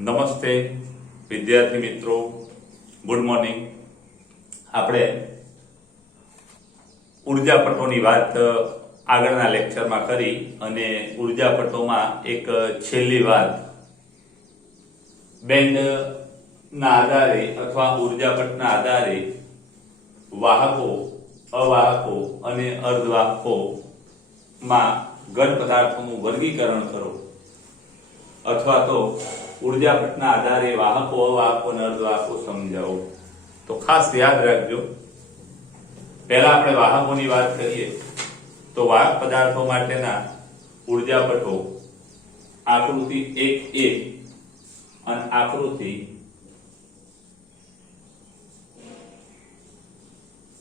નમસ્તે વિદ્યાર્થી મિત્રો, ગુડ મોર્નિંગ। આપણે ઉર્જા પટોની વાત આગળના લેક્ચરમાં કરી અને ઉર્જા પટોમાં એક છેલ્લી વાત બેન્ડના આધારે અથવા ઉર્જા પટના આધારે વાહકો, અવાહકો અને અર્ધવાહકોમાં ઘન પદાર્થોનું વર્ગીકરણ કરો અથવા તો ઉર્જા પટના આધારે વાહકો, અવાહકો અને અર્ધવાહકો સમજાવો। તો ખાસ યાદ રાખજો, પહેલા આપણે વાહકોની વાત કરીએ તો વાહક પદાર્થો માટેના ઉર્જા પટો આકૃતિ 1a અને આકૃતિ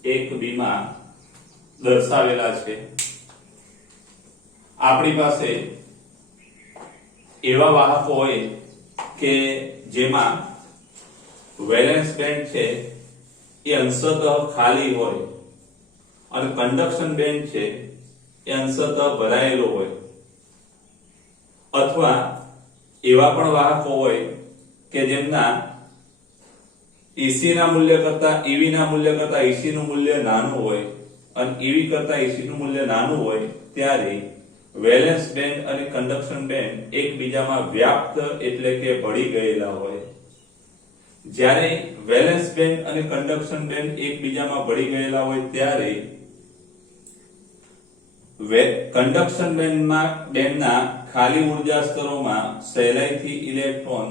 1b માં દર્શાવેલા છે। આપણી પાસે એવા વાહકો હોય કે જેમાં વેલેન્સ બેન્ડ છે એ અંશતઃ ખાલી હોય અને કંડક્શન બેન્ડ છે એ અંશતઃ ભરાયેલો હોય, અથવા એવા પણ વાહકો હોય કે જેમના EC ના મૂલ્ય કરતા EV ના મૂલ્ય કરતા EC નું મૂલ્ય નાનું હોય અને EV કરતા EC નું મૂલ્ય નાનું હોય ત્યારે વેલેન્સ બેન્ડ અને કંડક્શન બેન્ડ એકબીજામાં વ્યાપ્ત એટલે કે ભળી ગયેલા હોય। જ્યારે વેલેન્સ બેન્ડ અને કંડક્શન બેન્ડ એકબીજામાં ભળી ગયેલા હોય ત્યારે કંડક્શન બેન્ડના ખાલી ઉર્જા સ્તરોમાં સહેલાઈથી ઇલેક્ટ્રોન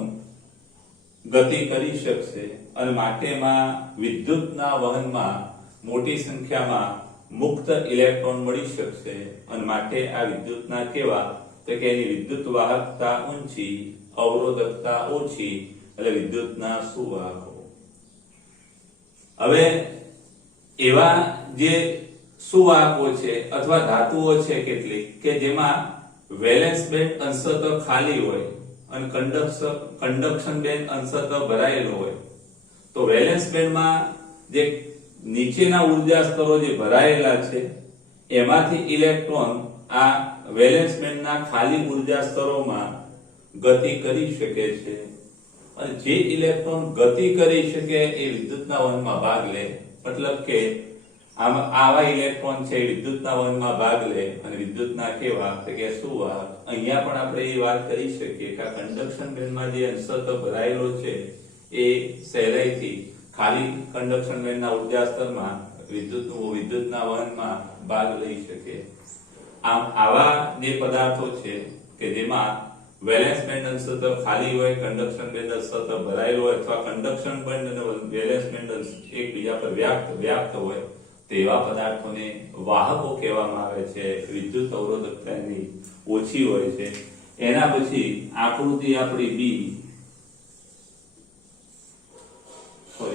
ગતિ કરી શકશે અને માટેમાં વિદ્યુતના વહનમાં મોટી સંખ્યામાં મુક્ત ઇલેક્ટ્રોન મળી શકશે અને માટે આ વિદ્યુતના કેવા તો કે એની વિદ્યુત વાહકતા ઊંચી, અવરોધકતા ઓછી એટલે વિદ્યુતના સુવાહકો। હવે એવા જે સુવાહકો છે અથવા ધાતુઓ છે કેટલીક કે જેમાં વેલેન્સ બેન્ડ અંશતઃ ખાલી હોય અને કંડક્શન બેન્ડ અંશતઃ ભરાયેલો હોય, તો વેલેન્સ બેન્ડમાં જે નીચેના ઉર્જા સ્તરો જે ભરાયેલા છે એમાંથી ઇલેક્ટ્રોન આ વેલેન્સ બેન્ડના ખાલી ઉર્જા સ્તરોમાં ગતિ કરી શકે છે અને જે ઇલેક્ટ્રોન ગતિ કરી શકે એ વિદ્યુતના વહનમાં ભાગ લે। મતલબ કે આવા ઇલેક્ટ્રોન છે વિદ્યુતના વહનમાં ભાગ લે અને વિદ્યુતના કેવા તો કે સુવાહક। અહીંયા પણ આપણે એ વાત કરી શકીએ કે આ કંડક્શન બેન્ડમાં જે અંશતઃ ભરાયેલો છે એ સહેલાઈથી ખાલી કંડક્શન બેન્ડના ઉર્જા સ્તરમાં વિદ્યુતના વહનમાં ભાગ લઈ શકે। આમ આવા જે પદાર્થો છે કે જેમાં વેલેન્સ બેન્ડ અંશતઃ ખાલી હોય, કંડક્શન બેન્ડ અંશતઃ ભરાયેલો હોય અથવા કંડક્શન બેન્ડ અને વેલેન્સ બેન્ડ એકબીજા પર વ્યાપ્ત હોય તેવા પદાર્થોને વાહકો કહેવામાં આવે છે। વિદ્યુત અવરોધકતા એની ઓછી હોય છે। એના પછી આકૃતિ આપણી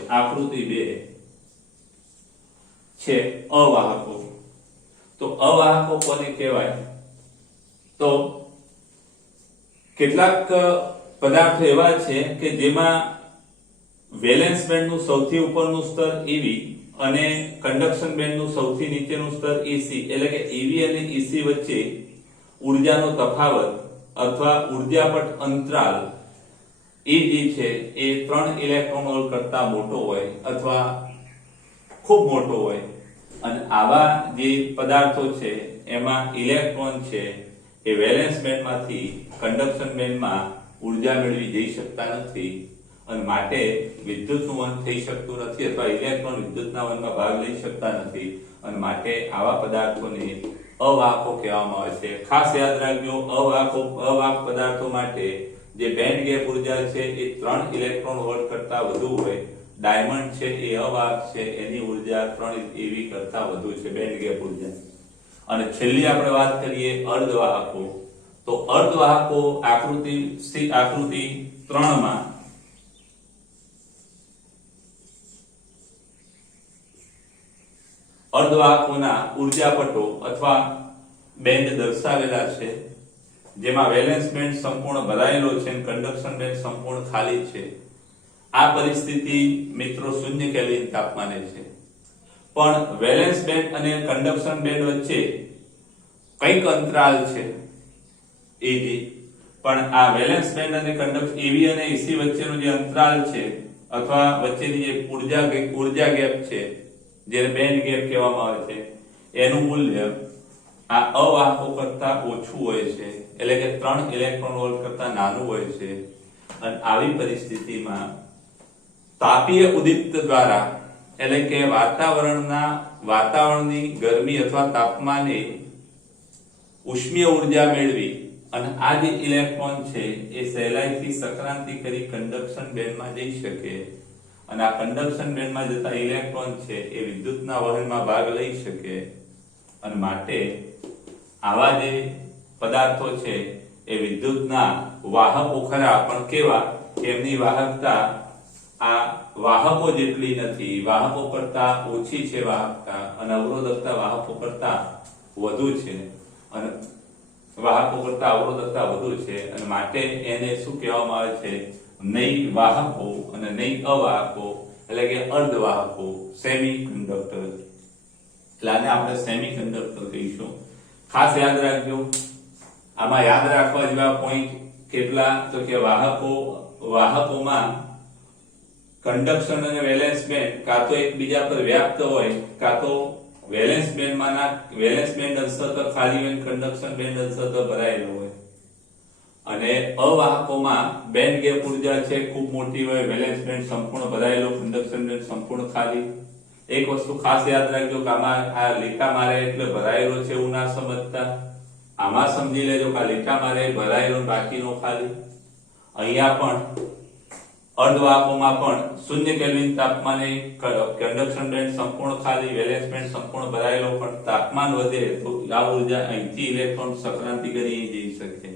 આકૃતિ 2 છે અવાહકો। તો અવાહકો કોને કહેવાય? તો કેટલાક પદાર્થો એવા છે કે જેમાં વેલેન્સ બેન્ડનું સૌથી ઉપરનું સ્તર EV અને કંડક્શન બેન્ડનું સૌથી નીચેનું સ્તર EC એટલે કે EV અને EC વચ્ચે ઉર્જાનો તફાવત અથવા ઉર્જાપટ અંતરાલ એ જે છે એ 3 ઇલેક્ટ્રોન વોલ્ટ કરતા મોટો હોય અથવા ખૂબ મોટો હોય અને આવા જે પદાર્થો છે એમાં ઇલેક્ટ્રોન છે એ વેલેન્સ બેન્ડમાંથી કંડક્શન બેન્ડમાં ઉર્જા મેળવી જઈ શકતા નથી અને માટે વિદ્યુતનું વહન થઈ શકતું નથી અથવા ઇલેક્ટ્રોન વિદ્યુતના વહનમાં ભાગ લઈ શકતા નથી અને માટે આવા પદાર્થોને અવાહકો કહેવામાં આવે છે। ખાસ યાદ રાખજો, અવાહક પદાર્થો માટે જે બેન્ડ ગેપ ઉર્જા છે એ 3 ઇલેક્ટ્રોન વોલ્ટ કરતા વધુ હોય। ડાયમંડ છે એ અવાહક છે, એની ઉર્જા 3 eV કરતા વધુ છે બેન્ડ ગેપ ઉર્જા। અને છેલ્લી આપણે વાત કરીએ અર્ધવાહકો। તો અર્ધવાહકો આકૃતિ 3 માં અર્ધવાહકોના ઉર્જા પટો અથવા બેન્ડ દર્શાવેલા છે, જેમાં વેલેન્સ બેન્ડ સંપૂર્ણ ભરાયેલો છે અને કંડક્શન બેન્ડ સંપૂર્ણ ખાલી છે। આ પરિસ્થિતિ મિત્રો 0 કેલ્વિન તાપમાને છે, પણ વેલેન્સ બેન્ડ અને કંડક્શન બેન્ડ વચ્ચે કંઈક અંતરાલ છે EG પણ આ વેલેન્સ બેન્ડ અને કંડક્શન EV અને EC વચ્ચેનો જે અંતરાલ છે અથવા વચ્ચેની જે ઉર્જા ગેપ છે, જેને બેન્ડ ગેપ કહેવામાં આવે છે, એનું મૂલ્ય આ અવાહકો કરતા ઓછું હોય છે, એટલે કે 3 ઇલેક્ટ્રોન વોલ્ટ કરતા નાનું હોય છે. અને આવી પરિસ્થિતિમાં તાપીય ઉદ્દીપ્ત દ્વારા, એટલે કે વાતાવરણની ગરમી અથવા તાપમાને ઉષ્મીય ઉર્જા મેળવી અને આ જે ઇલેક્ટ્રોન છે એ સહેલાઈથી સંક્રાંતિ કરી કંડક્શન બેન્ડમાં જઈ શકે અને આ કંડક્શન બેન્ડમાં જતા ઇલેક્ટ્રોન છે એ વિદ્યુતના વહનમાં ભાગ લઈ શકે. અને માટે આવા જે પદાર્થો છે એ વિદ્યુતના વાહકો ખરા, પણ કેવા કે એમની વાહકતા આ વાહકો જેટલી નથી, વાહકો કરતા ઓછી છે વાહકતા, અને અવરોધકતા વાહકો કરતા વધુ છે, અને વાહકો કરતા અવરોધકતા વધુ છે. અને માટે એને શું કહેવામાં આવે છે? નહીં વાહકો અને નહીં અવાહકો, એટલે કે અર્ધવાહકો, સેમી કંડક્ટર. એટલે આને આપણે સેમી કંડક્ટર કહીશું. ખાસ યાદ રાખજો, આમાં યાદ રાખવા જેવા પોઈન્ટ કેટલા, તો કે વાહકોમાં કંડક્શન અને વેલેન્સ બેન્ડ કાં તો એકબીજા પર વ્યાપ્ત હોય, કાં તો વેલેન્સ બેન્ડ અંશતઃ ખાલી હોય, કંડક્શન બેન્ડ અંશતઃ ભરાયેલો હોય. અને અવાહકોમાં બેન્ડ ગેપ ઉર્જા છે ખૂબ મોટી હોય, વેલેન્સ બેન્ડ સંપૂર્ણ ભરાયેલો, કંડક્શન બેન્ડ સંપૂર્ણ ખાલી. એક વસ્તુ ખાસ યાદ રાખજો કે આમાં આ લીટા મારે એટલે ભરાયેલો છે એવું ના સમજતા, આમાં સમજી લેજો કે આ લીટા મારે ભરાયેલો બાકીનો ખાલી. અહીંયા પણ અર્ધવાહકોમાં પણ 0 કેલ્વિન તાપમાને કંડક્શન બેન્ડ સંપૂર્ણ ખાલી, વેલેન્સ બેન્ડ સંપૂર્ણ ભરાયેલો, પણ તાપમાન વધે તો આ ઉર્જા અહીંથી ઇલેક્ટ્રોન સંક્રાંતિ કરી જઈ શકે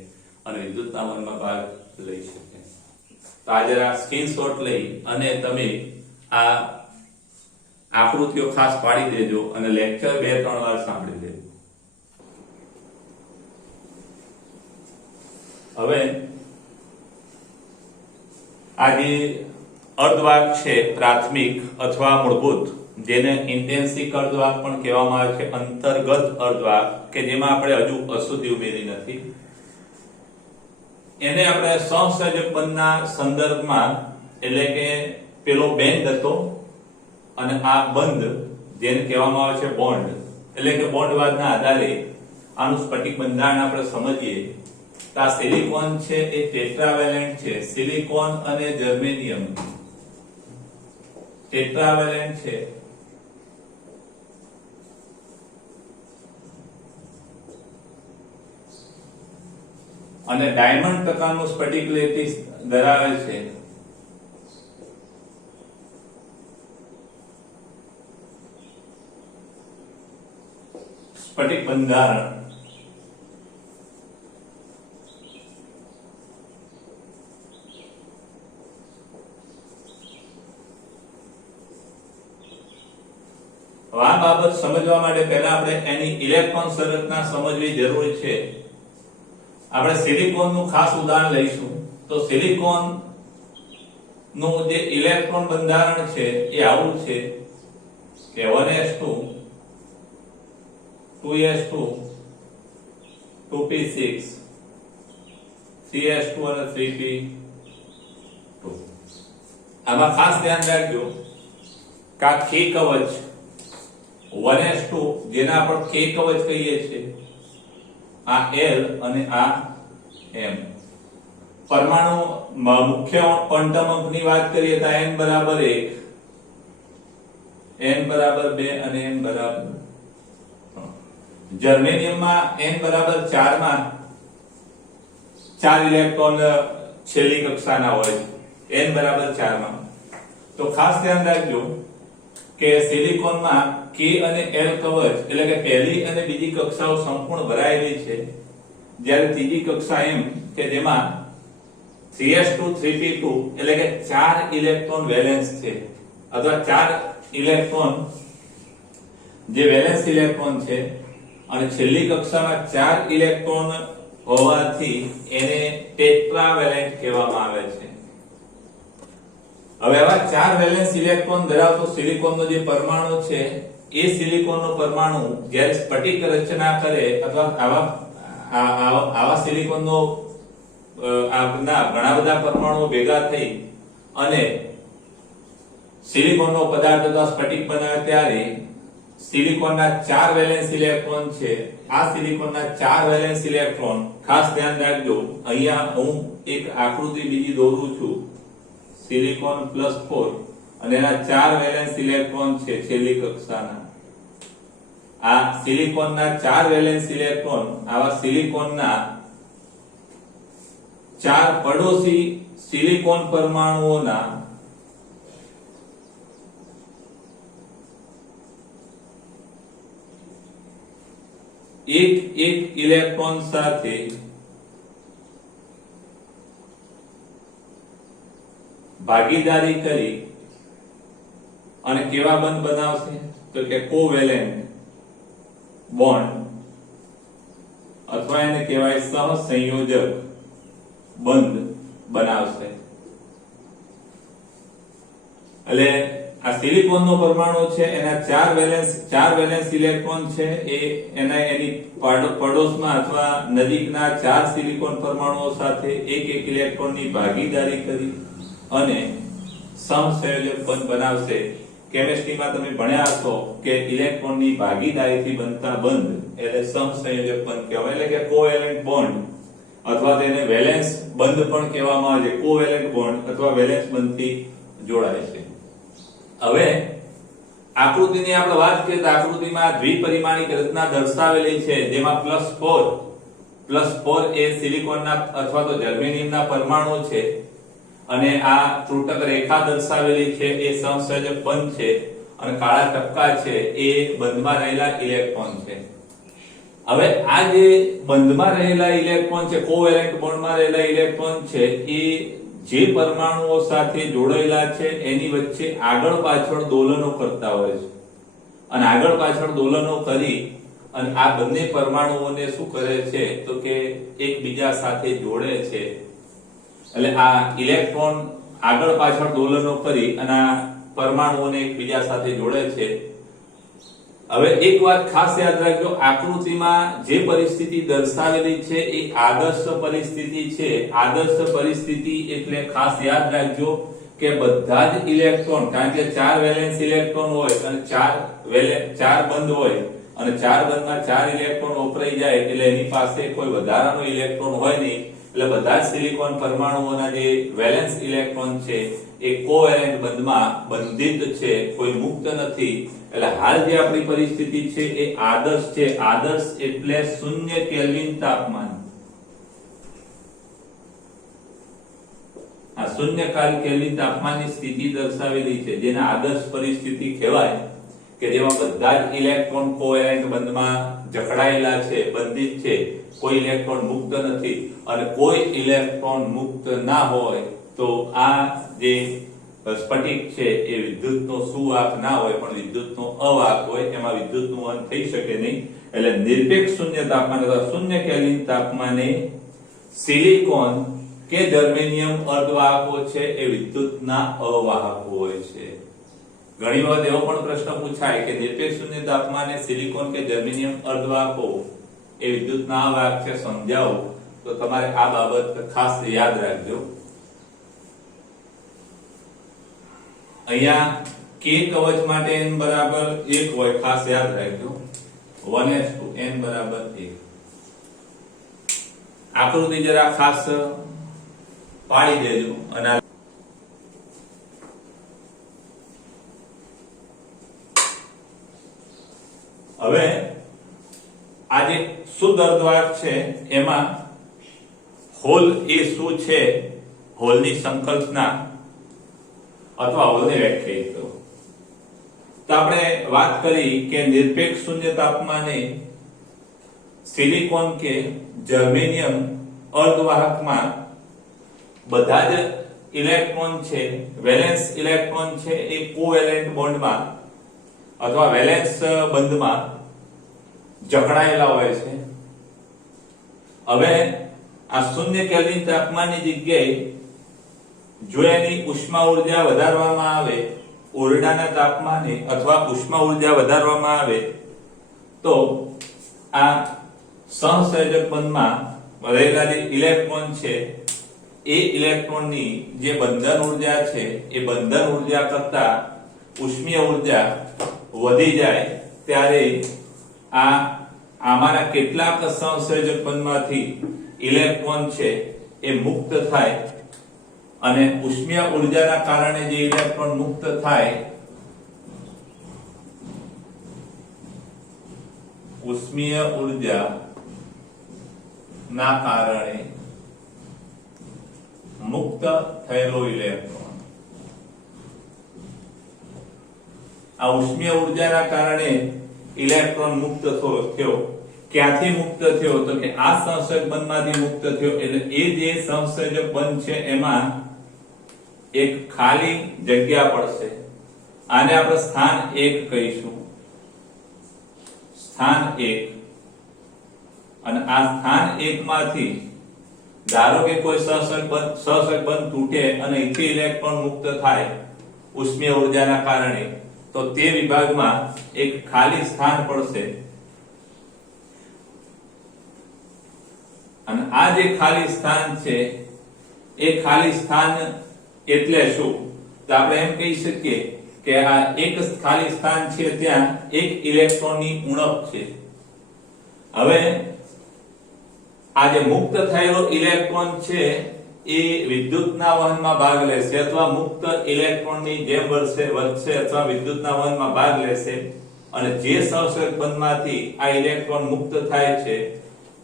અને વિદ્યુતના વહનમાં ભાગ લઈ શકે. તો આ જરા સ્ક્રીનશોટ લઈ અને તમે આ આકૃતિઓ ખાસ પાડી દેજો અને લેક્ચર 2-3 વાર સાંભળી લેજો. હવે આ જે અર્ધવાહક છે પ્રાથમિક અથવા મૂળભૂત, જેને ઇન્ટેન્સિક અર્ધવાહક પણ કહેવામાં આવે છે, અંતર્ગત અર્ધવાહક, કે જેમાં આપણે હજુ અશુદ્ધિ ઉમેરી નથી, એને આપણે સહસંયોજક બંધના સંદર્ભમાં, એટલે કે પેલો બેન્ડ હતો અને આ બંધ જેને કહેવામાં આવે છે બોન્ડ, એટલે કે બોન્ડવાદના આધારે આનું સ્ફટિક બંધારણ આપણે સમજીએ. આ સિલિકોન છે એ ટેટ્રાવેલેન્ટ છે, સિલિકોન અને જર્મેનિયમ ટેટ્રાવેલેન્ટ છે. અને ડાયમંડ પ્રકારનું સ્ફટિક લેટિસ ધરાવે છે. સ્ફટિક બંધારણ આ બાબત સમજવા માટે પહેલા આપણે એની ઇલેક્ટ્રોન સંરચના સમજવી જરૂરી છે. આપણે સિલિકોન નું ખાસ ઉદાહરણ લઈશું. તો સિલિકોન નું જે ઇલેક્ટ્રોન બંધારણ છે એ આવું છે કે 1s2 2s2 2p6 3s2 અને 3p2. આમાં ખાસ ધ્યાન રાખજો કે આ K કવચ 1s2 જેના આપણે K કવચ કહીએ છીએ, આ L અને આ M. પરમાણુ મુખ્ય ક્વોન્ટમ અંકની વાત કરીએ તો n બરાબર 1, n બરાબર 2 અને n બરાબર 3. જર્મેનિયમમાં n બરાબર 4 માં 4 ઇલેક્ટ્રોન છેલ્લી કક્ષાના હોય, n બરાબર 4 માં. તો ખાસ ધ્યાન રાખજો કે સિલિકોનમાં K અને L કવચ, એટલે કે પહેલી અને બીજી કક્ષાઓ સંપૂર્ણ ભરાયેલી છે, જ્યારે ત્રીજી કક્ષા M કે જેમાં 3s2 3p2 એટલે કે 4 ઇલેક્ટ્રોન વેલેન્સ છે, અથવા 4 ઇલેક્ટ્રોન જે વેલેન્સ ઇલેક્ટ્રોન છે, અને છેલ્લી કક્ષામાં 4 ઇલેક્ટ્રોન હોવાથી એને ટેટ્રાવેલેન્ટ કહેવામાં આવે છે. હવે આવા 4 વેલેન્સ ઇલેક્ટ્રોન ધરાવતો સિલિકોનનો જે પરમાણુ છે, એ સિલિકોનનો પરમાણુ જ્યારે સ્ફટિક રચના કરે અથવા આવા સિલિકોનનો ઘણા બધા પરમાણુઓ ભેગા થઈ અને સિલિકોનનો પદાર્થ અથવા સ્ફટિક બનાવે ત્યારે સિલિકોનના 4 વેલેન્સ ઇલેક્ટ્રોન છે. આ સિલિકોનના 4 વેલેન્સ ઇલેક્ટ્રોન, ખાસ ધ્યાન રાખજો, અહીંયા હું એક આકૃતિ બીજી દોરું છું, સિલિકોન +4 અને એના 4 વેલેન્સ ઇલેક્ટ્રોન છે છેલ્લી કક્ષાના. આ સિલિકોનના 4 વેલેન્સ ઇલેક્ટ્રોન આવા સિલિકોનના 4 પડોશી સિલિકોન પરમાણુઓના એક ઇલેક્ટ્રોન સાથે ભાગીદારી કરી અને કેવા બંધ બનાવશે? તો કે કોવેલેન્ટ બોન્ડ અથવા એને કહેવાય સહસંયોજક બંધ બનાવશે. એટલે આ સિલિકોનનો પરમાણુ છે એના 4 વેલેન્સ ઇલેક્ટ્રોન છે એ એની પડોશમાં અથવા નજીકના 4 સિલિકોન પરમાણુઓ સાથે એક ઇલેક્ટ્રોનની ભાગીદારી કરી અને સહસંયોજક બંધ બનાવશે. કેમિસ્ટ્રીમાં તમે ભણ્યા હશો કે ઇલેક્ટ્રોનની ભાગીદારીથી બનતા બંધ એટલે સહસંયોજક બંધ કહેવાય, એટલે કે કોવેલેન્ટ બોન્ડ અથવા તેને વેલેન્સ બંધ પણ કહેવામાં આવે છે. કોવેલેન્ટ બોન્ડ અથવા વેલેન્સ બંધથી જોડાય છે. હવે આકૃતિની આપણે વાત કરીએ તો આકૃતિમાં દ્વિપરિમાણિક રચના દર્શાવેલી છે, જેમાં +4 એ સિલિકોનના અથવા તો જર્મેનિયમના પરમાણુ છે અને આ ત્રુટક રેખા દર્શાવેલી છે એ સહસંયોજક બંધ છે અને કાળા ટપકા છે એ બંધમાં રહેલા ઇલેક્ટ્રોન છે. હવે આ જે બંધમાં રહેલા ઇલેક્ટ્રોન છે, કોવેલેન્ટ બોન્ડમાં રહેલા ઇલેક્ટ્રોન છે, એ જે પરમાણુઓ સાથે જોડાયેલા છે એની વચ્ચે આગળ પાછળ દોલનો કરતા હોય છે અને આગળ પાછળ દોલનો કરી અને આ બંને પરમાણુઓને શું કરે છે તો કે એકબીજા સાથે જોડે છે. એટલે આ ઇલેક્ટ્રોન આગળ પાછળ દોલનો કરી અને આ પરમાણુઓને એકબીજા સાથે જોડે છે. હવે એક વાત ખાસ યાદ રાખજો, આકૃતિમાં જે પરિસ્થિતિ દર્શાવેલી છે એ આદર્શ પરિસ્થિતિ છે. આદર્શ પરિસ્થિતિ એટલે ખાસ યાદ રાખજો કે બધા જ ઇલેક્ટ્રોન, કારણ કે 4 વેલેન્સ ઇલેક્ટ્રોન હોય અને 4 બંધ હોય અને 4 બંધમાં 4 ઇલેક્ટ્રોન વપરાઈ જાય એટલે એની પાસે કોઈ વધારાનો ઇલેક્ટ્રોન હોય નહીં. એટલે બધા જ સિલિકોન પરમાણુઓના જે વેલેન્સ ઇલેક્ટ્રોન છે એ કોવેલેન્ટ બંધમાં બંધિત છે, કોઈ મુક્ત નથી. એટલે હાલ જે આપણી પરિસ્થિતિ છે એ આદર્શ છે. આદર્શ એટલે 0 કેલ્વિન તાપમાન. આ 0 કેલ્વિન તાપમાનની સ્થિતિ દર્શાવેલી છે, જેને આદર્શ પરિસ્થિતિ કહેવાય, કે જેમાં બધા જ ઇલેક્ટ્રોન કોવેલેન્ટ બંધમાં જકડાયેલા છે, બંધિત છે, કોઈ ઇલેક્ટ્રોન મુક્ત નથી. અને કોઈ ઇલેક્ટ્રોન મુક્ત ના હોય તો આ જે સ્ફટિક છે એ વિદ્યુતનો સુવાહક ના હોય પણ વિદ્યુતનો અવાહક હોય, એમાં વિદ્યુતનું વહન થઈ શકે નહીં. એટલે નિરપેક્ષ શૂન્ય તાપમાન અથવા 0 કેલ્વિન તાપમાને સિલિકોન કે જર્મેનિયમ અર્ધવાહકો છે એ વિદ્યુતના અવાહકો હોય છે. ઘણી વખત એવો પણ પ્રશ્ન પૂછાય કે નિરપેક્ષ શૂન્ય તાપમાને સિલિકોન કે જર્મેનિયમ અર્ધવાહકો એ વિદ્યુતના અવાહક છે, સમજાવો. તો તમારે આ બાબત ખાસ યાદ રાખજો. અહીંયા k કવચ માટે n બરાબર 1 હોય, ખાસ યાદ રાખજો. 1:n બરાબર 1. આકૃતિ જરા ખાસ પાડી દેજો. અને હવે આ જે શુદ્ધ અર્ધવાહક છે એમાં હોલ એ શું છે, હોલની સંકલ્પના અથવા હોલને વ્યાખ્યાયિત કરો. તો આપણે વાત કરી કે નિરપેક્ષ શૂન્ય તાપમાને સિલિકોન કે જર્મેનિયમ અર્ધવાહકમાં બધા જ ઇલેક્ટ્રોન છે, વેલેન્સ ઇલેક્ટ્રોન છે એ કોવેલેન્ટ બોન્ડમાં અથવા વેલેન્સ બંધમાં જકડાયેલા હોય છે. હવે આ 0 કેલ્વિન તાપમાનની જગ્યાએ જો એની ઉષ્મા ઉર્જા વધારવામાં આવે, ઓરડાના તાપમાને અથવા ઉષ્મા ઉર્જા વધારવામાં આવે તો આ સહસંયોજક બંધમાં રહેલા જે ઇલેક્ટ્રોન છે એ ઇલેક્ટ્રોનની જે બંધન ઉર્જા છે એ બંધન ઉર્જા કરતા ઉષ્મીય ઉર્જા વધી જાય ત્યારે આમાંના કેટલાક સહસંયોજક બંધમાંથી ઇલેક્ટ્રોન છે એ મુક્ત થાય અને ઉષ્મીય ઉર્જાના કારણે જે ઇલેક્ટ્રોન મુક્ત થાય ઉષ્મીય ઉર્જા ના કારણે મુક્ત થયેલો ઇલેક્ટ્રોન આ ઉષ્મીય ઉર્જાના કારણે ઇલેક્ટ્રોન મુક્ત થયો ક્યાંથી મુક્ત થયો તો કે આ સહસંયોજક બંધમાંથી મુક્ત થયો એટલે એ જે સહસંયોજક બંધ છે એમાં એક ખાલી જગ્યા પડશે આને આપણે સ્થાન 1 કહીશું સ્થાન 1 અને આ સ્થાન 1 માંથી ધારો કે કોઈ સહસંયોજક બંધ તૂટે અને અહીંથી ઇલેક્ટ્રોન મુક્ત થાય ઉષ્મીય ઉર્જાના કારણે તો તે વિભાગમાં એક ખાલી સ્થાન પડશે અને આ જે ખાલી સ્થાન છે એ ખાલી સ્થાન એટલે શું તો આપણે એમ કહી શકીએ કે આ એક ખાલી સ્થાન છે ત્યાં એક ઇલેક્ટ્રોનની ઉણપ છે હવે આ જે મુક્ત થયેલો ઇલેક્ટ્રોન છે એ વિદ્યુતના વહનમાં ભાગ લેશે અથવા મુક્ત ઇલેક્ટ્રોનની જેમ વધશે અથવા વિદ્યુતના વહનમાં ભાગ લેશે અને જે સહસંયોજક બંધમાંથી આ ઇલેક્ટ્રોન મુક્ત થાય છે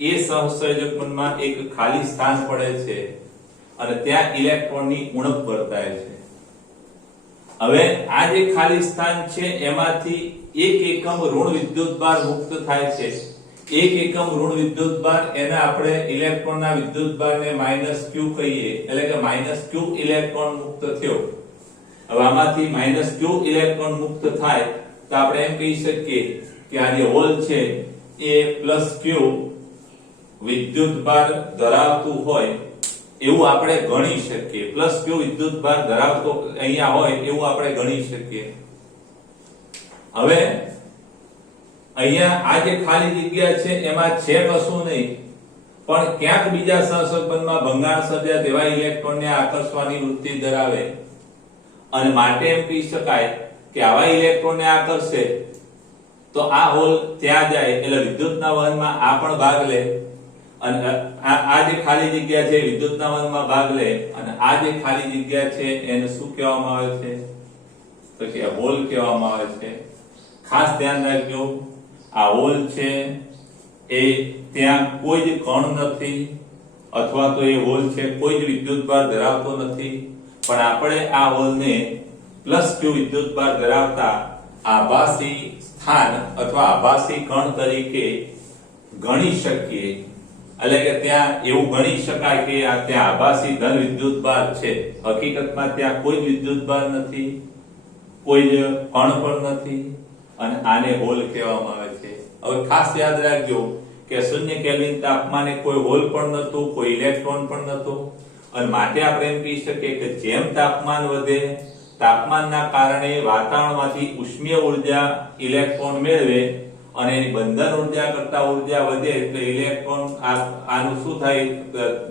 એ સહસંયોજક બંધમાં એક ખાલી સ્થાન પડે છે અને ત્યાં ઇલેક્ટ્રોનની ઉણપ વર્તાય છે હવે આ જે ખાલી સ્થાન છે એમાંથી એક એકમ ઋણ વિદ્યુતભાર મુક્ત થાય છે એક એકમ ઋણ વિદ્યુતભાર એને આપણે ઇલેક્ટ્રોનના વિદ્યુતભારને -q કહીએ એટલે કે -q ઇલેક્ટ્રોન મુક્ત થયો હવે આમાંથી -q ઇલેક્ટ્રોન મુક્ત થાય તો આપણે એમ કહી શકીએ કે આ જે હોલ છે એ +q વિદ્યુતભાર ધરાવતું હોય એવું આપણે ગણી શકીએ +q વિદ્યુતભાર ધરાવતો અહીંયા હોય એવું આપણે ગણી શકીએ હવે અહીંયા આ જે ખાલી જગ્યા છે એમાં છે કશું નહીં પણ ક્યાંક બીજા સહસંયોજક બંધમાં ભંગાણ સર્જાય તેવા ઇલેક્ટ્રોનને આકર્ષવાની વૃત્તિ ધરાવે અને માટે એમ કહી શકાય કે આવા ઇલેક્ટ્રોનને આકર્ષે તો આ હોલ ત્યાં જાય એટલે વિદ્યુતના વહનમાં આ પણ ભાગ લે અને આ જે ખાલી જગ્યા છે વિદ્યુતના વહનમાં ભાગ લે અને આ જે ખાલી જગ્યા છે એને શું કહેવામાં આવે છે તો કે હોલ કહેવામાં આવે છે ખાસ ધ્યાન રાખજો આ હોલ છે એ ત્યાં કોઈ જ કણ નથી અથવા તો એ હોલ છે કોઈ જ વિદ્યુતભાર ધરાવતો નથી પણ આપણે આ હોલને +q વિદ્યુતભાર ધરાવતા આભાસી સ્થાન અથવા આભાસી કણ તરીકે ગણી શકીએ એટલે કે ત્યાં એવું ગણી શકાય કે આ ત્યાં આભાસી ધન વિદ્યુતભાર છે હકીકતમાં ત્યાં કોઈ જ વિદ્યુતભાર નથી કોઈ જ કણ પણ નથી અને આને હોલ કહેવામાં આવે છે હવે ખાસ યાદ રાખજો કે 0 કેલ્વિન તાપમાને કોઈ હોલ પણ નહોતો કોઈ ઇલેક્ટ્રોન પણ નહોતો અને માટે આપણે એમ કહી શકીએ કે જેમ તાપમાન વધે તાપમાનના કારણે વાતાવરણમાંથી ઉષ્મીય ઉર્જા ઇલેક્ટ્રોન મેળવે અને એની બંધન ઉર્જા કરતા ઉર્જા વધે એટલે ઇલેક્ટ્રોન આનું શું થાય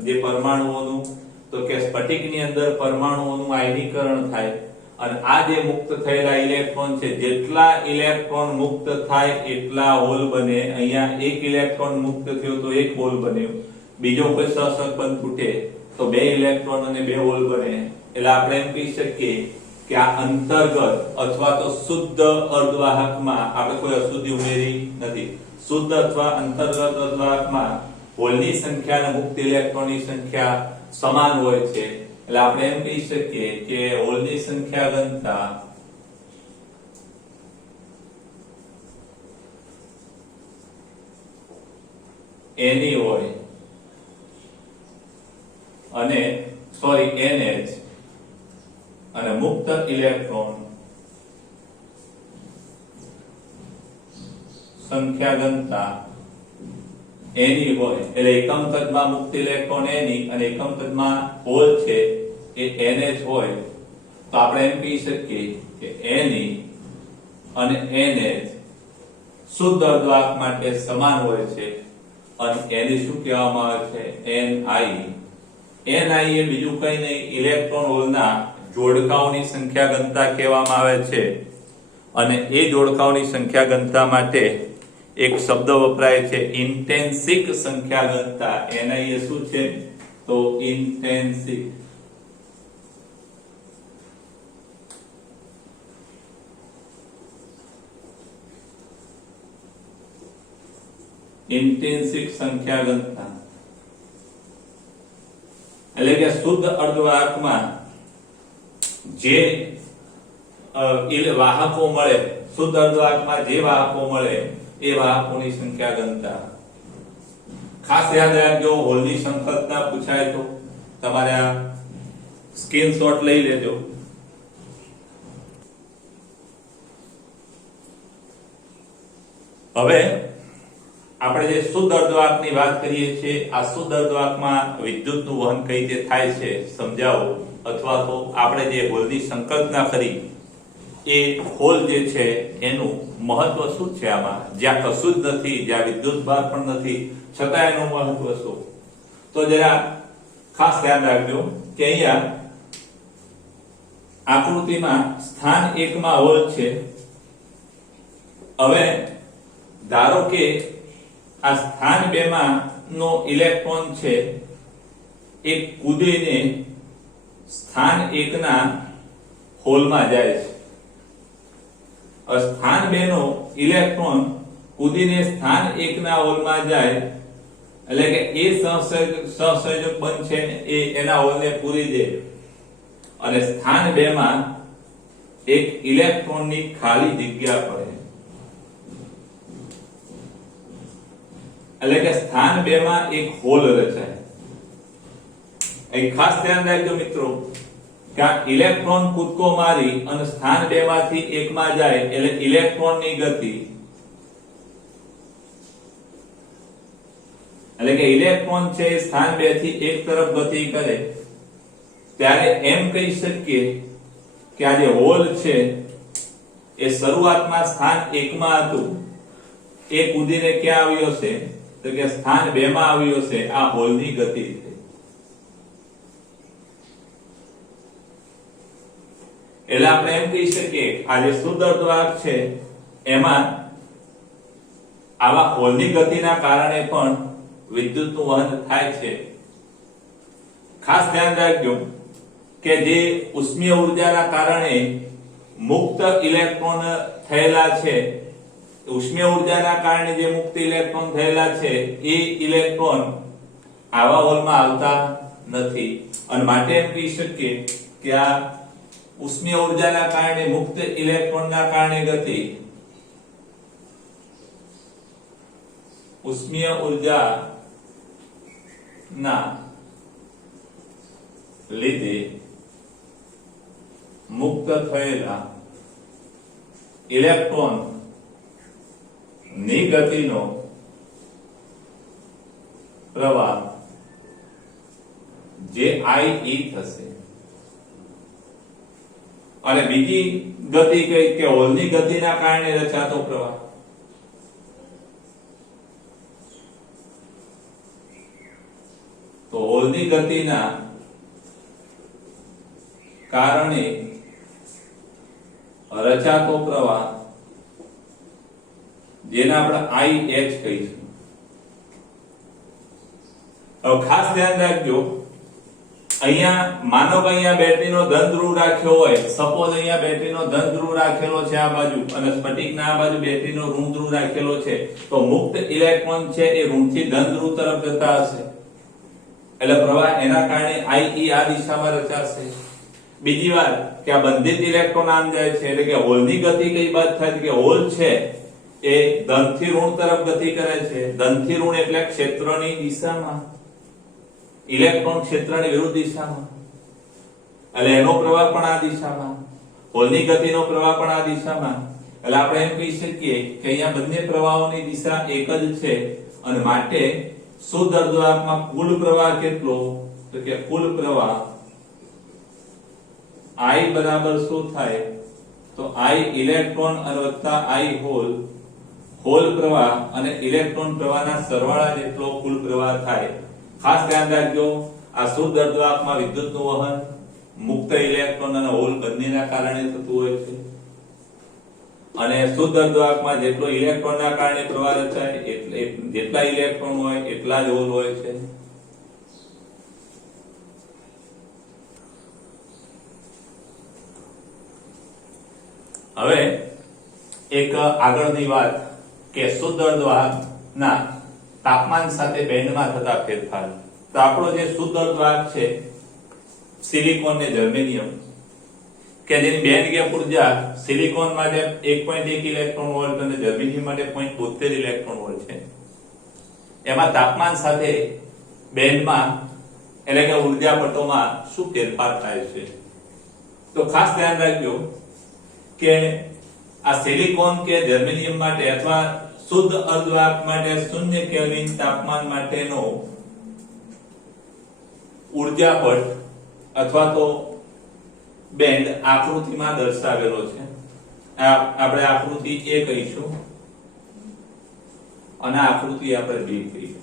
જે પરમાણુઓનું તો કે સ્ફટિકની અંદર પરમાણુઓનું આયનીકરણ થાય અને આ જે મુક્ત થયેલા ઇલેક્ટ્રોન છે જેટલા ઇલેક્ટ્રોન મુક્ત થાય એટલા હોલ બને અહીંયા એક ઇલેક્ટ્રોન મુક્ત થયો તો એક હોલ બન્યો બીજો કોઈ સહસંયોજક બંધ તૂટે તો બે ઇલેક્ટ્રોન અને બે હોલ બને એટલે આપણે એમ કહી શકીએ કે આ અંતર્ગત અથવા તો શુદ્ધ અર્ધવાહકમાં આપણે કોઈ અશુદ્ધિ ઉમેરી નથી શુદ્ધ અથવા અંતર્ગત અર્ધવાહકમાં હોલની સંખ્યા અને મુક્ત ઇલેક્ટ્રોનની સંખ્યા સમાન હોય છે એટલે આપણે એમ કહી શકીએ કે હોલની સંખ્યા ઘનતા એની હોય અને NH અને મુક્ત ઇલેક્ટ્રોન સંખ્યા ઘનતા એની હોય એટલે એકમ કદમાં મુક્ત ઇલેક્ટ્રોન એની અને એકમ કદમાં હોલ છે એ NH હોય તો આપણે એમ કહી શકીએ કે એની અને NH શુદ્ધ અર્ધવાહક માટે સમાન હોય છે અને એને શું કહેવામાં આવે છે Ni ni એ બીજું કઈ નહીં ઇલેક્ટ્રોન હોલના જોડકાઓની સંખ્યા ઘનતા કહેવામાં આવે છે અને એ જોડકાઓની સંખ્યા ઘનતા માટે એક શબ્દ વપરાય છે ઇન્ટેન્સિક સંખ્યા ઘનતા. ni એ શું છે તો ઇન્ટેન્સિક. ઇન્ટેન્સિક સંખ્યા ઘનતા એટલે કે શુદ્ધ અર્ધવાહકમાં જે વાહકો મળે, શુદ્ધ અર્ધવાહકમાં જે વાહકો મળે એ વાહકોની સંખ્યા ઘનતા. ખાસ યાદ રાખજો, હોલની સંકલ્પના પૂછાય તો તમારે આ સ્ક્રીનશોટ લઈ લેજો. હવે આપણે જે શુદ્ધ અર્ધવાહકની વાત કરીએ છીએ, આ શુદ્ધ અર્ધવાહકમાં વિદ્યુતનું વહન કઈ રીતે થાય છે સમજાવો, અથવા તો આપણે જે હોલની સંકલ્પના કરી એ હોલ જે છે એનું મહત્વ શું છે આમાં, જ્યાં કશું જ નથી, જ્યાં વિદ્યુતભાર પણ નથી, છતાં એનું મહત્વ શું. તો જરા ખાસ ધ્યાન રાખજો કે અહીંયા આકૃતિમાં સ્થાન 1 માં હોલ છે. હવે ધારો કે આ સ્થાન 2 માં નો ઇલેક્ટ્રોન છે એ કૂદીને સ્થાન 1 ના હોલમાં જાય છે. સ્થાન 2 નો ઇલેક્ટ્રોન કૂદીને સ્થાન 1 ના હોલમાં જાય એટલે કે એ સહસંયોજક બંધ છે એ એના હોલને પૂરી દે અને સ્થાન 2 માં એક ઇલેક્ટ્રોનની ખાલી જગ્યા પડે. એટલે કે સ્થાન 2 માં એક હોલ રચાય. અહીં ખાસ ધ્યાન રાખજો મિત્રો કે આ ઇલેક્ટ્રોન કૂદકો મારી અને સ્થાન 2 માંથી 1 માં જાય એટલે ઇલેક્ટ્રોનની ગતિ, એટલે કે ઇલેક્ટ્રોન છે સ્થાન 2 થી 1 તરફ ગતિ કરે ત્યારે એમ કહી શકીએ કે આ જે હોલ છે એ શરૂઆતમાં સ્થાન 1 માં હતું, એ કૂદીને ક્યાં આવ્યો છે તો કે સ્થાન 2 માં આવ્યો છે. આ હોલની ગતિ છે. એટલે આપણે એમ કહી શકીએ આ જે શુદ્ધ અર્ધવાહક છે એમાં આવા હોલની ગતિના કારણે પણ વિદ્યુતનું વહન થાય છે. ખાસ ધ્યાન રાખજો કે જે ઉષ્મીય ઉર્જાના કારણે મુક્ત ઇલેક્ટ્રોન થયેલા છે, ઉષ્મીય ઉર્જાના કારણે જે મુક્ત ઇલેક્ટ્રોન થયેલા છે એ ઇલેક્ટ્રોન આવા હોલમાં આવતા નથી અને માટે એમ કહી શકીએ કે આ ઉષ્મીય ઉર્જાના કારણે મુક્ત ઇલેક્ટ્રોનના કારણે ગતિ, ઉષ્મીય ઉર્જા ના લીધે મુક્ત થયેલા ઇલેક્ટ્રોન ની ગતિનો પ્રવાહ જે I થશે. અને બીજી ગતિ કઈ કે હોલની ગતિના કારણે રચાતો પ્રવાહ. તો હોલની ગતિના કારણે રચાતો પ્રવાહ જેને આપણે IH કહીશું. હવે ખાસ ધ્યાન રાખજો, અહીંયા માનો કે અહીંયા બેટરીનો ધન ધ્રુવ રાખ્યો હોય, સપોઝ અહીંયા બેટરીનો ધન ધ્રુવ રાખેલો છે આ બાજુ અને સ્ફટિકના આ બાજુ બેટરીનો ઋણ ધ્રુવ રાખેલો છે, તો મુક્ત ઇલેક્ટ્રોન છે એ ઋણથી ધન ધ્રુવ તરફ જતા હશે એટલે પ્રવાહ એના કારણે IE આ દિશામાં રચાશે. બીજી વાત કે આ બંધિત ઇલેક્ટ્રોન આમ જાય છે એટલે કે હોલની ગતિ કઈ બાજુ થાય કે હોલ છે એ ધનથી ઋણ તરફ ગતિ કરે છે. ધનથી ઋણ એટલે ક્ષેત્રની દિશામાં, ઇલેક્ટ્રોન ક્ષેત્રની વિરુદ્ધ દિશામાં, એટલે એનો પ્રવાહ પણ આ દિશામાં, હોલની ગતિનો પ્રવાહ પણ આ દિશામાં. એટલે આપણે એમ કહી શકીએ કે અહીંયા બંને પ્રવાહોની દિશા એક જ છે અને માટે શુદ્ધ અર્ધવાહકમાં કુલ પ્રવાહ કેટલો તો કે કુલ પ્રવાહ I બરાબર શું થાય તો I ઇલેક્ટ્રોન અને વત્તા I હોલ, હોલ પ્રવાહ અને ઇલેક્ટ્રોન પ્રવાહના સરવાળા જેટલો કુલ પ્રવાહ થાય. ખાસ ધ્યાન રાખજો આ શુદ્ધ અર્ધવાહકમાં વિદ્યુતનું વહન મુક્ત ઇલેક્ટ્રોન અને હોલ બંનેના કારણે થતું હોય છે અને શુદ્ધ અર્ધવાહકમાં જેટલો ઇલેક્ટ્રોનના કારણે પ્રવાહ રચાય એટલે જેટલા ઇલેક્ટ્રોન હોય એટલા જ હોલ હોય છે. હવે એક આગળની વાત કે શુદ્ધ અર્ધવાહકના તાપમાન સાથે બેન્ડમાં થતા ફેરફાર. તો આપણો જે શુદ્ધ અર્ધવાહક છે સિલિકોન ને જર્મેનિયમ કે જેની બેન્ડ ગેપ ઉર્જા સિલિકોન માટે 1.1 ઇલેક્ટ્રોન વોલ્ટ અને જર્મેનિયમ માટે 0.72 ઇલેક્ટ્રોન વોલ્ટ છે. એમાં તાપમાન સાથે બેન્ડમાં એટલે કે ઉર્જા પટોમાં શું ફેરફાર થાય છે? તો ખાસ ધ્યાન રાખજો કે આ સિલિકોન કે જર્મેનિયમ માટે અથવા શુદ્ધ અર્ધવાહક માટે 0 કેલ્વિન તાપમાન માટેનો ઉર્જા પટ અથવા તો બેન્ડ આકૃતિમાં દર્શાવેલો છે. આપણે આકૃતિ A કહીશું અને આકૃતિ આપણે B કહીશું.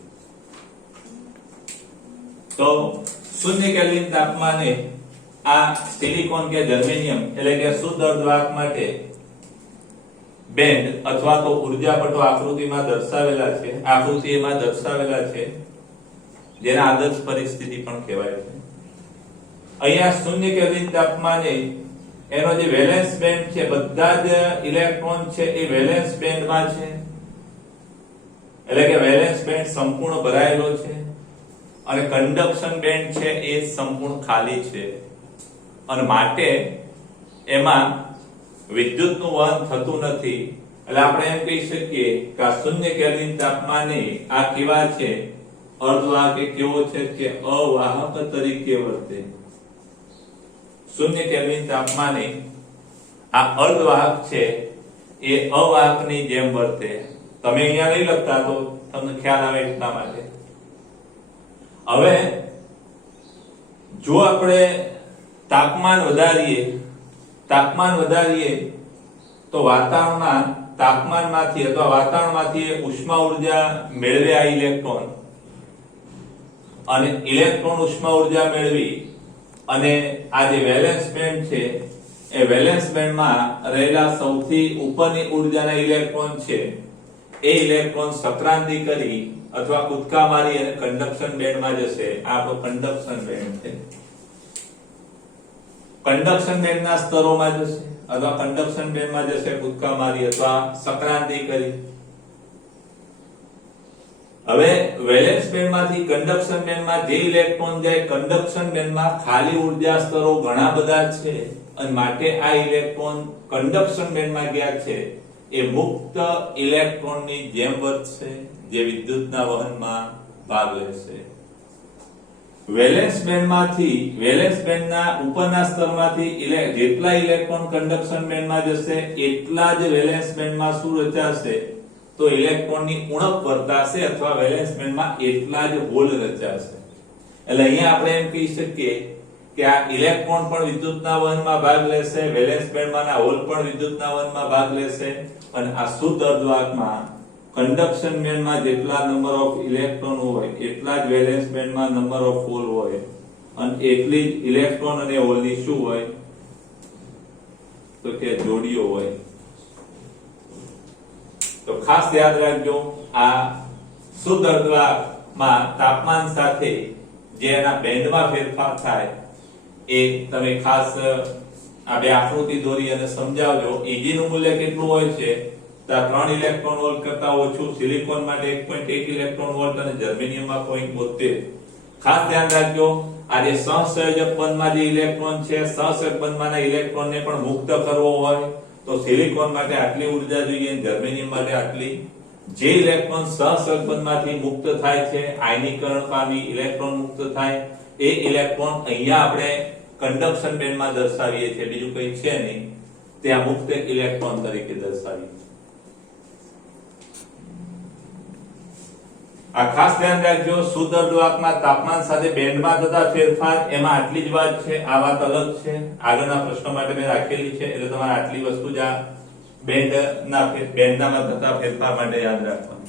તો 0 કેલ્વિન તાપમાને આ સિલિકોન કે જર્મેનિયમ એટલે કે શુદ્ધ અર્ધવાહક માટે બેન્ડ અથવા તો ઉર્જા પટો આકૃતિમાં દર્શાવેલા છે. આકૃતિમાં દર્શાવેલા છે જેને આદર્શ પરિસ્થિતિ પણ કહેવાય છે. અહીંયા 0 કેલ્વિન તાપમાને એનો જે વેલેન્સ બેન્ડ છે બધા જ ઇલેક્ટ્રોન છે એ વેલેન્સ બેન્ડમાં છે એટલે કે વેલેન્સ બેન્ડ સંપૂર્ણ ભરાયેલો છે અને કન્ડક્શન બેન્ડ છે એ સંપૂર્ણ ખાલી છે અને માટે એમાં વિદ્યુતનું વહન થતું નથી. એટલે આપણે એમ કહી શકીએ કે આ 0 કેલ્વિન તાપમાને આ કેવા છે? અર્ધવાહક કેવો છે કે અવાહક તરીકે વર્તે. 0 કેલ્વિન તાપમાને આ અર્ધવાહક છે એ અવાહકની જેમ વર્તે. તમે અહીંયા નહીં લખતા તો તમને ખ્યાલ આવે એટલા માટે. હવે જો આપણે તાપમાન વધારીએ તો વાતાવરણના તાપમાનમાંથી અથવા વાતાવરણમાંથી ઉષ્મા ઉર્જા મેળવે આ ઇલેક્ટ્રોન અને ઇલેક્ટ્રોન ઉષ્મા ઉર્જા મેળવી અને આ જે વેલેન્સ બેન્ડ છે એ વેલેન્સ બેન્ડમાં રહેલા સૌથી ઉપરની ઉર્જાના ઇલેક્ટ્રોન છે એ ઇલેક્ટ્રોન સક્રાંતિ કરી અથવા કૂદકા મારી અને કન્ડક્શન બેન્ડમાં જશે. આ આપણો કન્ડક્શન બેન્ડ છે. કન્ડક્શન બેન્ડના સ્તરોમાં જશે અથવા કન્ડક્શન બેન્ડમાં જશે કૂદકા મારી અથવા સક્રાંતિ કરી. હવે વેલેન્સ બેન્ડમાંથી કન્ડક્શન બેન્ડમાં જે ઇલેક્ટ્રોન જાય કન્ડક્શન બેન્ડમાં ખાલી ઉર્જા સ્તરો ઘણા બધા છે અને માટે આ ઇલેક્ટ્રોન કન્ડક્શન બેન્ડમાં ગયા છે એ મુક્ત ઇલેક્ટ્રોનની જેમ વર્તશે જે વિદ્યુતના વહનમાં ભાગ લેશે. વેલેન્સ બેન્ડના ઉપરના સ્તરમાંથી જેટલા ઇલેક્ટ્રોન કન્ડક્શન બેન્ડમાં જશે એટલા જ વેલેન્સ બેન્ડમાં શું રચાશે? તો ઇલેક્ટ્રોનની ઉણપ વર્તાશે અથવા વેલેન્સ બેન્ડમાં એટલા જ હોલ રચાશે. એટલે અહીંયા આપણે એમ કહી શકીએ કે આ ઇલેક્ટ્રોન પણ વિદ્યુતના વહનમાં ભાગ લેશે, વેલેન્સ બેન્ડમાંના હોલ પણ વિદ્યુતના વહનમાં ભાગ લેશે અને આ શુદ્ધ અર્ધવાહકમાં કન્ડક્શન બેન્ડમાં જેટલા નંબર ઓફ ઇલેક્ટ્રોન હોય એટલા જ વેલેન્સ બેન્ડમાં નંબર ઓફ હોલ હોય અને એટલી જ ઇલેક્ટ્રોન અને હોલની શું હોય? તો કે જોડીઓ હોય. તો ખાસ યાદ રાખજો આ શુદ્ધ અર્ધવાહકમાં તાપમાન સાથે જે એના બેન્ડમાં ફેરફાર થાય એ તમે ખાસ આ બે આકૃતિ દોરી અને સમજાવજો. Eg નું મૂલ્ય કેટલું હોય છે? તો 3 ઇલેક્ટ્રોન વોલ્ટ કરતા ઓછું. સિલિકોન માટે 1.1 ઇલેક્ટ્રોન વોલ્ટ અને જર્મેનિયમમાં 0.72. ખાસ ધ્યાન રાખજો આ જે સહસંયોજક બંધમાં જે ઇલેક્ટ્રોન છે સહસંયોજક બંધમાંના ઇલેક્ટ્રોનને પણ મુક્ત કરવો હોય તો સિલિકોન માટે આટલી ઉર્જા જોઈએ અને જર્મેનિયમ માટે આટલી. જે ઇલેક્ટ્રોન સહસંયોજક બંધમાંથી મુક્ત થાય છે આયનીકરણ પામી ઇલેક્ટ્રોન મુક્ત થાય એ ઇલેક્ટ્રોન અહીંયા આપણે કન્ડક્શન બેન્ડમાં દર્શાવીએ છીએ, બીજું કંઈ છે નહીં. ત્યાં મુક્ત ઇલેક્ટ્રોન તરીકે દર્શાવીએ. આ ખાસ ધ્યાન રાખજો શુદ્ધ અર્ધવાહકમાં તાપમાન સાથે બેન્ડમાં થતા ફેરફાર એમાં આટલી જ વાત છે. આ વાત અલગ છે, આગળના પ્રશ્નો માટે મેં રાખેલી છે એટલે તમારે આટલી વસ્તુ જ આ બેન્ડમાં થતા ફેરફાર માટે યાદ રાખવાની.